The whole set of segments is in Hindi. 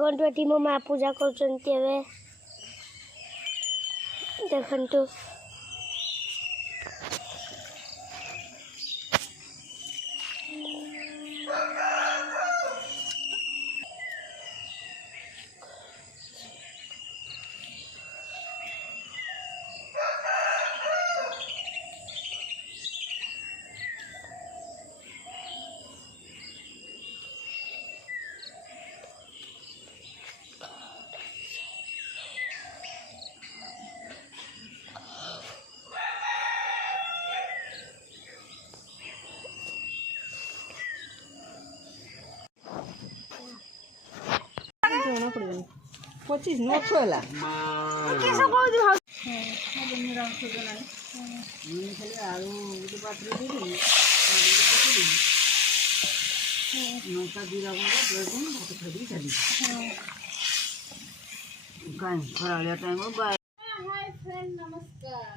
देखो ये मो माँ पूजा कर देखु पच्चीस नो छुएला नौका जीरा खरालिया टाइम हाय फ्रेंड नमस्कार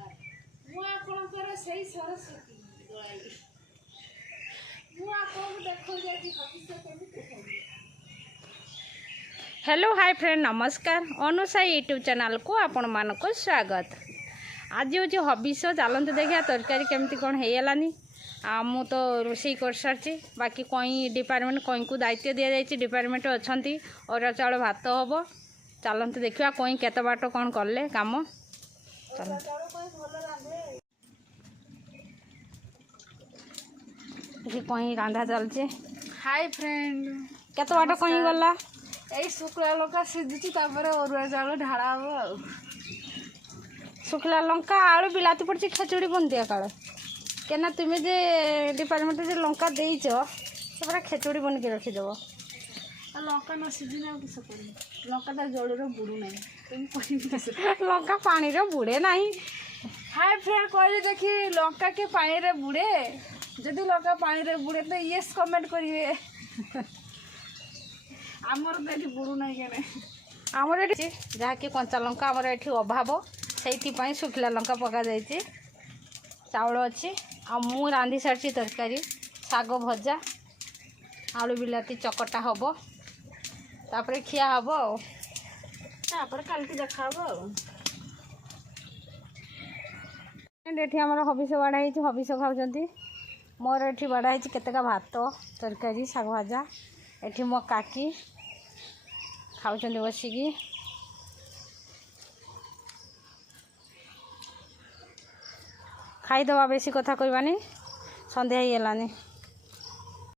मु आपनकर सही सरस्वती दोळाई मु आपन देखो जे कि भविष्य केमिति हेलो हाय फ्रेंड नमस्कार अनुषा यूट्यूब चैनल को आपण मानको स्वागत। आज हूँ हबिष चलते देखा तरकारी केमती कौन होगलानी मु तो रोषे कर सारी बाकी कई डिपार्टमेंट कई को दायित्व दि जाए डिपार्टमेंट अच्छा अरुआ चाउल भात हम चलते देखा कई केत बाट कौन कले कम चल कई रांधा चलचे। हाय फ्रेंड केत बाट कई गला यही शुक्ला लंका सीझी अरुआ चाउल ढाड़ा हम शुक्ला लंका आलू बिलाती पड़ी खेचुड़ी बन दिया काल क्या तुम्हें जे डिपार्टमेंट जे लंका देच से खेचुड़ी बन के रखीदेव लंका न सीझी किस कर लंका तार जड़ बुड़ू ना तुम लंका पानी रे बुड़े ना। हाय फ्रेंड कहले देखी लंका के पानी रे बुड़े जदि लंका पानी रे बुड़े तो येस कमेंट करिए आमर तो बुड़ू ना क्या आमर ये जहाँकि कंचा लंका आमर ये अभाव से शुखला लंका पका जाइए चाउल अच्छी आ मु रांधि सारी तरकारी शाग भजा आलू बिलाती चकटा हम तापर खिया हम तापर काल की देखा ये आम हबिष बाढ़ाई हबिष खाऊँ मोर ये बाढ़ाई केतेका भात तरकारी शाग भजा ये मो काकी खाऊँ बसिकी खाईदवा बेसी कथा कहबानी संध्या ही गलानी।